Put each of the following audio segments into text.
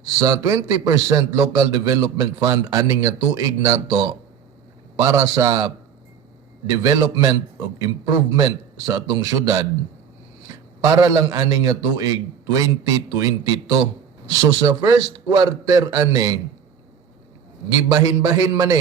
sa 20% local development fund ani nga tuig nato para sa development o improvement sa atong syudad para lang ani nga tuig 2022. So sa first quarter ani gibahin-bahin man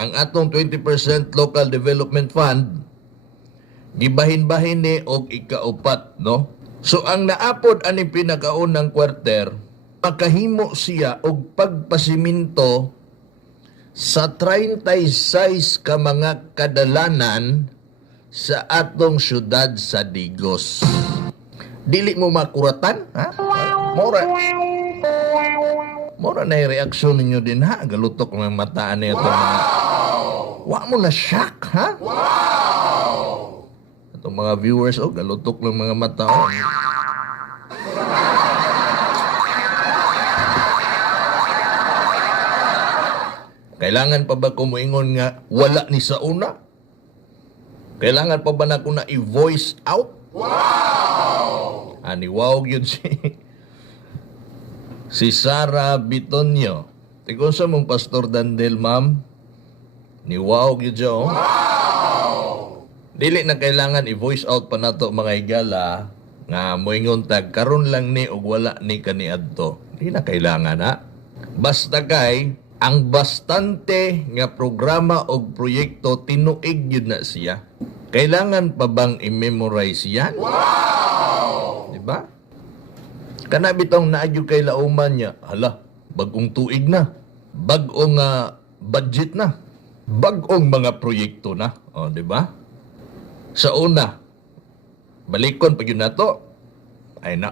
ang atong 20% local development fund, gibahin-bahin ni og ikaupat, no? So ang naapod ani pinakaunang quarter, makahimo siya og pagpasiminto sa 36 ka mga kadalanan sa atong syudad sa Digos. Dili mo makuratan, ha? Mora na yung reaksyon ninyo din, ha? Galutok ng mataan na ito. Wa mo na shock, ha? Wow! Itong mga viewers, galutok ng mga mata. Kailangan pa ba kumuingon nga wala ni sa una? Kailangan pa ba na ko na i-voice out? Wow! Ani wow yun si Sara Bitonio. Tigong sa mong Pastor Dandel, ma'am. Ni wow yun siya, oh. Wow! Dili na kailangan i-voice out pa nato mga higala nga moingon tag karon lang ni og wala ni kaniadto. Di na kailangan, ha? Basta kay ang bastante nga programa o proyekto tinuig yun na siya. Kailangan pa bang i-memorize yan? Wow! Diba? Kana bitong naadyo kay lauman niya, hala, bagong tuig na, bagong budget na, bagong mga proyekto na. O, diba? Sa una, balikon pag yun na to, ay na,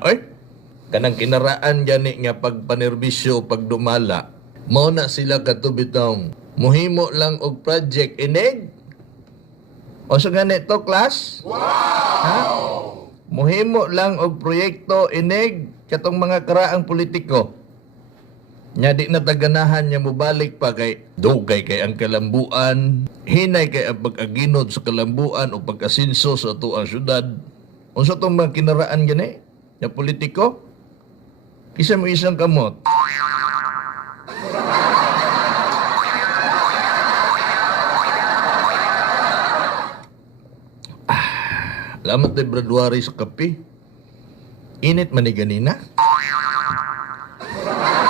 kanang kinaraan gani nga pagpanerbisyo, pagdumala, mao na sila katubitong muhimo lang og project inig. O so ganito, class? Wow! Ha? Muhimo lang og proyekto inig katong mga karaang politiko. Nya di na taganahan niya mobalik pa kay dugay kay ang kalambuan, hinay kay ang pag-aginod sa kalambuan o pag-asinso sa tuang syudad. Unsa tong mga kinaraan gani? Ya politiko? Kisa mo isang kamot. Lamat na Bradwari sa kape. Init man ni ganina.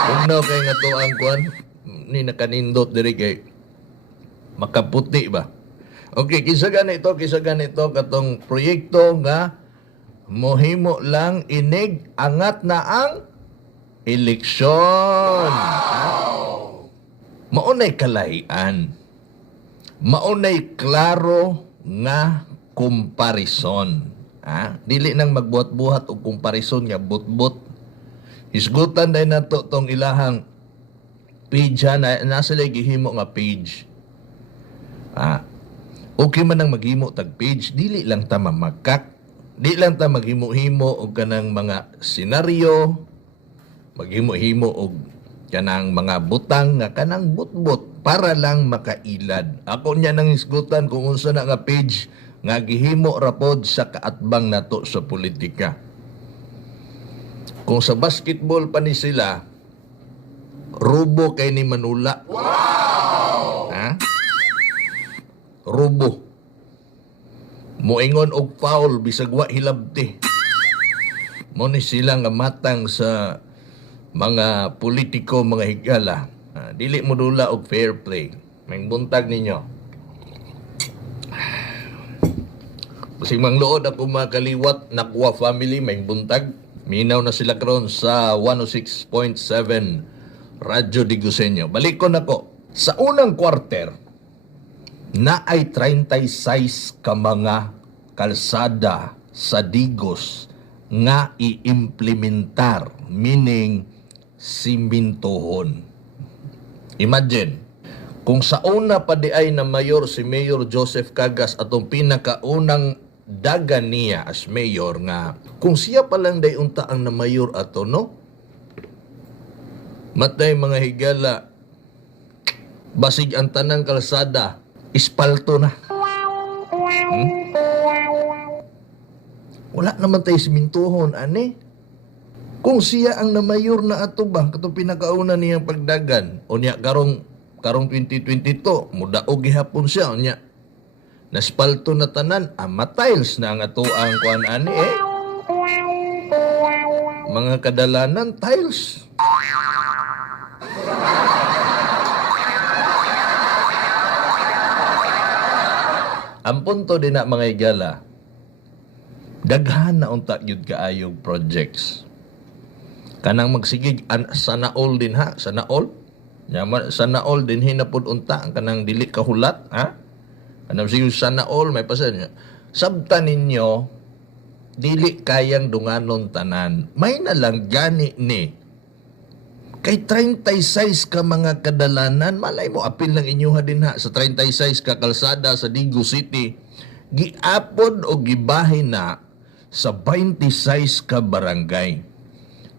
Ugnaw kay nga to ang kuan ni nakanindot diri kay makaputi ba. Okay, kisa ganito katong proyekto nga mohimo lang inig angat na ang eleksyon. Wow! Maunay kalahian. Maunay klaro nga comparison. Dili nang magbuhat-buhat og comparison nga butbut. Isgutan dahil na to tong ilahang page na nasa gihimo nga page. Okay man nang maghimo tag page, dili lang ta mamakak. Di lang ta maghimo-himo og kanang mga senaryo, maghimo-himo og kanang mga butang nga kanang butbut para lang makailad. Ako niya nang isgutan kung unsa na nga page nga gihimo rapod sa kaatbang nato sa politika. Kung sa basketball pa ni sila, rubo kay ni Manula. Wow! Rubo. Moingon og foul bisag wa hilabti. Mo ni sila nga matang sa mga politiko, mga higala. Dili mo dula og fair play. May buntag ninyo. Kasing mangluod ako mga kaliwat, Nakwa family, may buntag. Minaw na sila karon sa 106.7 Radyo Digusenyo. Balikon ako. Sa unang quarter, na ay 36 ka mga kalsada sa Digos nga i-implementar, meaning simintohon. Imagine, kung sa una pa di ay na mayor si Mayor Joseph Cagas atong pinakaunang dagan niya as mayor nga kung siya pa lang day unta ang na mayor ato, no? Matay mga higala, basig ang tanang kalsada, ispalto na. Wala naman tayo simintuhon, ani? Kung siya ang namayor na ato ba, katong pinakauna niyang pagdagan, o niya karong 2022, mudaog gihapon siya, o niya, naspalto na tanan, matiles na ang ato ang kuan ani mga kadalanan, tiles. Ang punto din na mga igala, daghan na unta gyud kaayog projects. Kanang magsigig sana all din ha, sana all. Sana all din hinapod unta ang kanang dili kahulat ha. Kanang sige sana all may pasan niya. Sabta ninyo dili kayang dunganon tanan. May na lang gani ni. Kay 36 ka mga kadalanan, malay mo apil lang inyo din ha sa 36 ka kalsada sa Digo City. Giapod o gibahin na sa 26 ka barangay.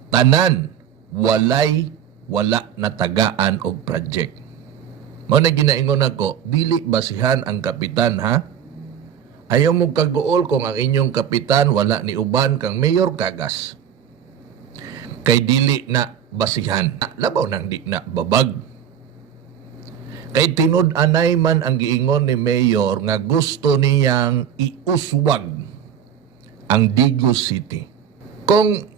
Tanan, wala na tagaan og project. Mao na ginaingon ako, dili basihan ang kapitan ha. Ayaw mo kagool kung ang inyong kapitan wala ni uban kang mayor kagas. Kay dili na basihan. Labaw nang di na babag. Kay tinud-anay man ang giingon ni mayor nga gusto niyang iuswag ang Digo City. Kung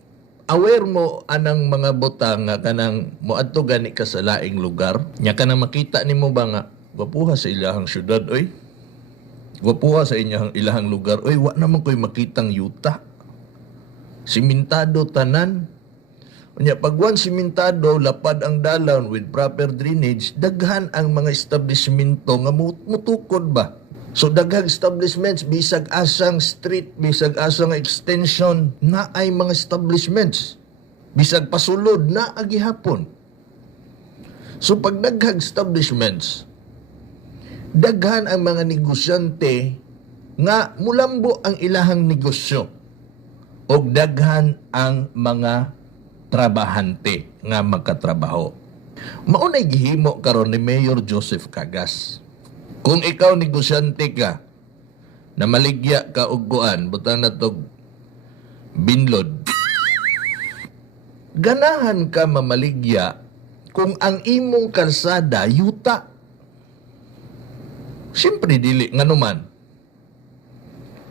aware mo anang mga botang nga kanang moadto gani ka sa laing lugar, nya kanang makita nimo ba nga gwapuha sa ilahang syudad oy. Gwapuha sa ilahang lugar oy, wa naman koy makitang yuta. Simentado tanan. Nya pagwan simentado, lapad ang dalan with proper drainage, daghan ang mga establishmento nga mutukod ba. So daghang establishments, bisag asang street, bisag asang extension, na ay mga establishments. Bisag pasulod na agihapon. So pag daghang establishments, daghan ang mga negosyante nga mulambo ang ilahang negosyo. O daghan ang mga trabahante nga magkatrabaho. Maunay gihimo karon ni Mayor Joseph Cagas. Kung ikaw negosyante ka, na maligya ka og kuan, butang na tog binlod. Ganahan ka mamaligya kung ang imong kalsada yuta. Siyempre dili nganuman.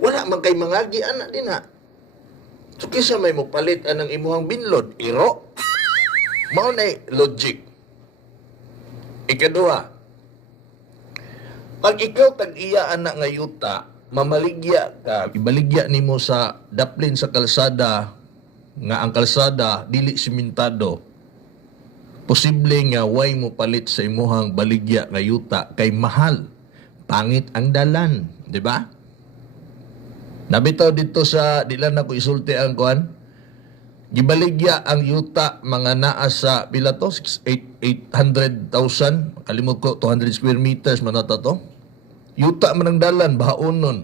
Wala man kay mangagi anak din ha. So kisa may mupalit anang imuhang binlod, iro. Mao na logic. Ikaduha, pag ikaw tag-iya anak nga yuta, mamaligya ka, ibaligya nimo sa daplin sa kalsada, nga ang kalsada dili simentado, posible nga way mo palit sa imuhang baligya nga yuta kay mahal. Pangit ang dalan, di ba? Nabitaw dito sa, di lang ako isulti ang kuan, gibaligya ang yuta mga naa sa pila to 800,000, kalimot ko 200 square meters manata to. Yuta man ang dalan bahaon nun.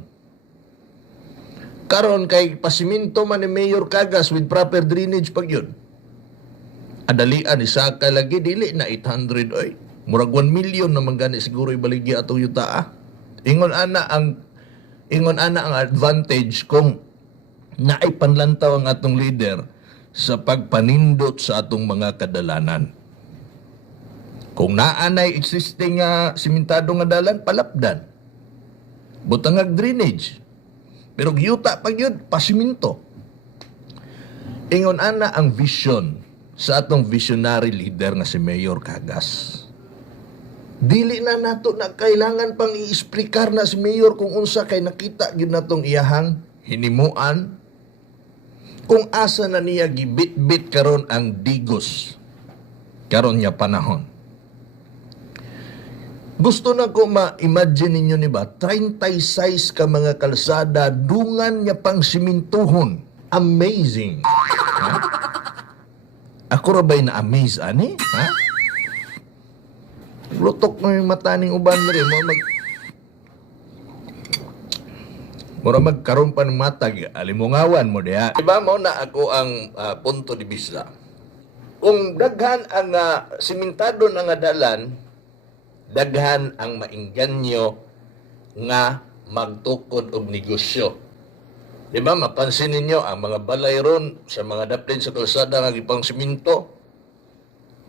Karon kay pasiminto man ni Mayor Cagas with proper drainage pag yun. Adalian isa ka lagi dili na 800 oy. Murag 1 million naman gani siguro ibaligya atong yuta ah. Ingon ana ang advantage kung naay panlantaw ang atong leader sa pagpanindot sa atong mga kadalanan. Kung naanay existing simentado nga dalan, palapdan. Butangag drainage. Pero giyuta pag yun, pasiminto. Ingon ana ang vision sa atong visionary leader nga si Mayor Cagas. Dili na nato na kailangan pang i-explicar na si Mayor kung unsa kay nakita yun natong iyahang hinimuan kung asa na niya gibit-bit karon ang Digos karon niya panahon. Gusto na ko ma-imagine ninyo ni ba 36 ka mga kalsada dungan niya pang simintuhon. Amazing. Ha? Ako ra ba'y na-amaze ani? Ha? Lutok na yung mata ng uban na rin. Mura magkaroon pa ng mata, alimungawan mo diha. Diba mo na ako ang punto di vista. Kung daghan ang simentado na nga dalan, daghan ang mainganyo nga magtukod og negosyo. Di ba, mapansin ninyo, ang mga balay ron sa mga daplin sa kalsada nga gipang siminto,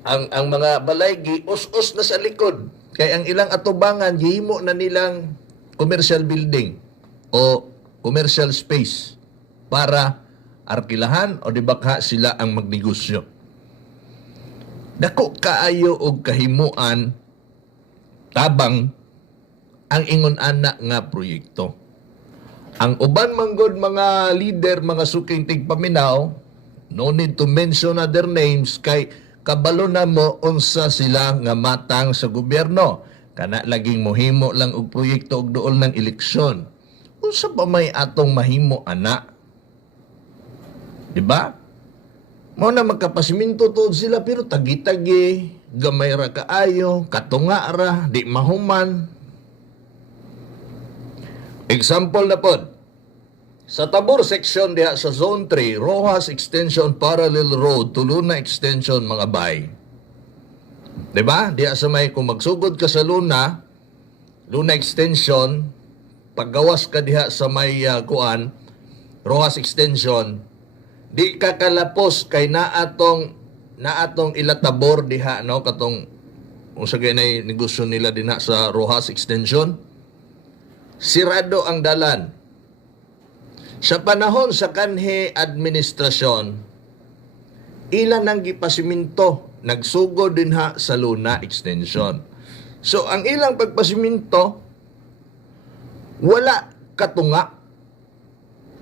ang mga balay gius-us na sa likod. Kaya ang ilang atubangan, gihimo na nilang commercial building o commercial space para arkilahan o dibakha sila ang magnegosyo. Dako kaayo og kahimuan tabang ang ingon anak nga proyekto. Ang uban manggod mga leader, mga suking tigpaminaw, no need to mention other names, kay kabalo na mo unsa sila nga matang sa gobyerno. Kana laging mohimo lang og proyekto og duol ng eleksyon. Unsa pa may atong mahimo ana? Di ba? Mao na magkapasiminto tuod sila pero tagi-tagi, gamay ra kaayo, katunga ra, di mahuman. Example na pod. Sa Tabor section diha sa Zone 3, Rojas Extension Parallel Road, Tuluna Extension mga bay. Diba? Diha sa may kung magsugod ka sa Luna Extension, paggawas ka diha sa may Rojas Extension, di ka kalapos kay naatong ilatabor diha, no, katong kung sa ganay negosyo nila dinha sa Rojas Extension. Sirado ang dalan. Sa panahon sa kanhi administrasyon, ilan nang gipasiminto, nagsugod din ha sa Luna Extension. So, ang ilang pagpasiminto, wala katunga.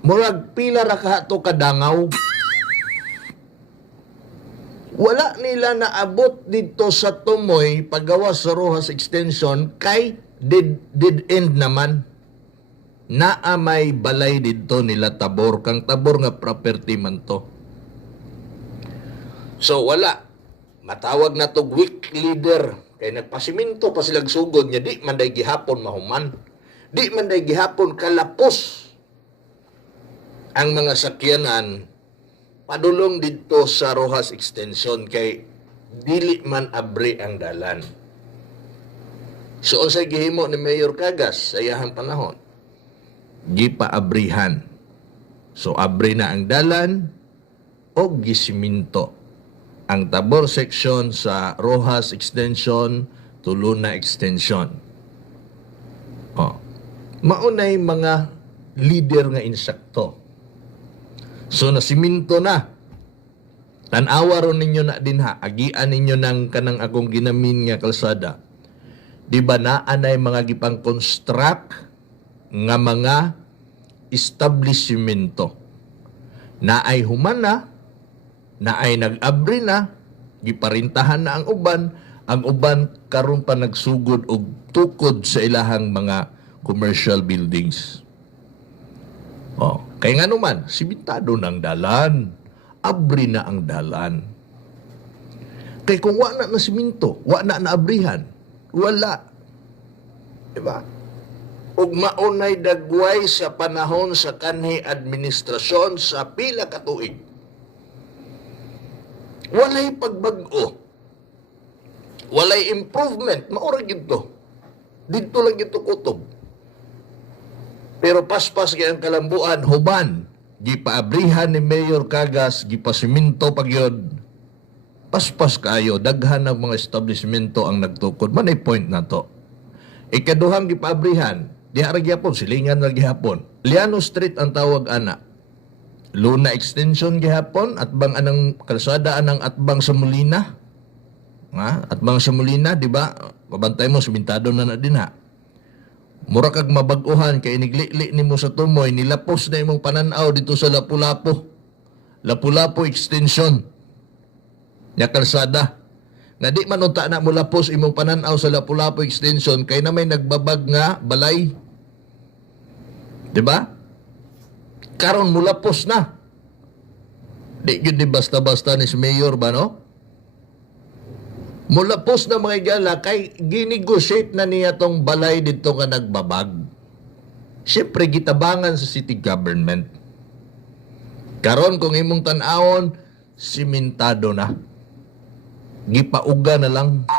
Murag pila ra kahato kadangaw. Wala nila naabot dito sa tumoy paggawas sa Rojas Extension kay did end naman. Naa may balay dito nila Tabor, kang Tabor nga property man to. So wala, matawag na to weak leader, kay nagpasiminto pa silang sugod niya, di man day gihapon mahuman, di man day gihapon kalapos ang mga sakyanan padulong dito sa Rojas Extension, kay dili man abri ang dalan. So unsay gihimo ni Mayor Cagas sa iyahang panahon? Gipaabrihan. So abri na ang dalan o gisiminto ang Tabor section sa Rojas Extension, Tuluna Extension. Maunay mga leader nga insakto. So nasiminto na. Tanawa ron ninyo na din ha, agian ninyo ng kanang akong ginamin nga kalsada. Di ba na anay mga gipang construct nga mga establishmento na ay humana, na ay nag-abri na, giparintahan na ang uban karon pa nagsugod og tukod sa ilahang mga commercial buildings. Kay nga naman, simentado ng dalan, abri na ang dalan. Kay kung wala na siminto, wala na abrihan, wala. Diba? Ug maunay dagway sa panahon sa kanhi administrasyon sa pila ka tuig. Walay pagbag-o. Walay improvement. Maura gito. Dito lang gito kutob. Pero paspas kay ang kalambuan, huban. Gipaabrihan ni Mayor Cagas, gipasiminto pagyod. Paspas kayo, daghan ng mga establishmento ang nagtukod. Manay point na to. Ikaduhang gipaabrihan, diha ra gyapon, silingan ra gihapon. Liano Street ang tawag ana. Luna Extension gihapon, atbang anang kalsada anang atbang sa Molina. Atbang sa Molina, di ba? Kabantay mo, simentado na din ha. Mura kag mabag-uhan, kay inigli-li nimo sa tumoy, nilapos na imong pananaw dito sa Lapu-Lapu. Lapu-Lapu Extension. Nya kalsada. Nga di man unta na mo lapos imong pananaw sa Lapu-Lapu Extension, kay na may nagbabag nga balay. Diba? Karon mulapos na. Di yun di basta-basta ni si Mayor ba, no? Mulapos na mga igala, kay ginegotiate na niya tong balay dito nga nagbabag. Siyempre, gitabangan sa city government. Karon kung imong tan-awon, simentado na. Gipauga na lang.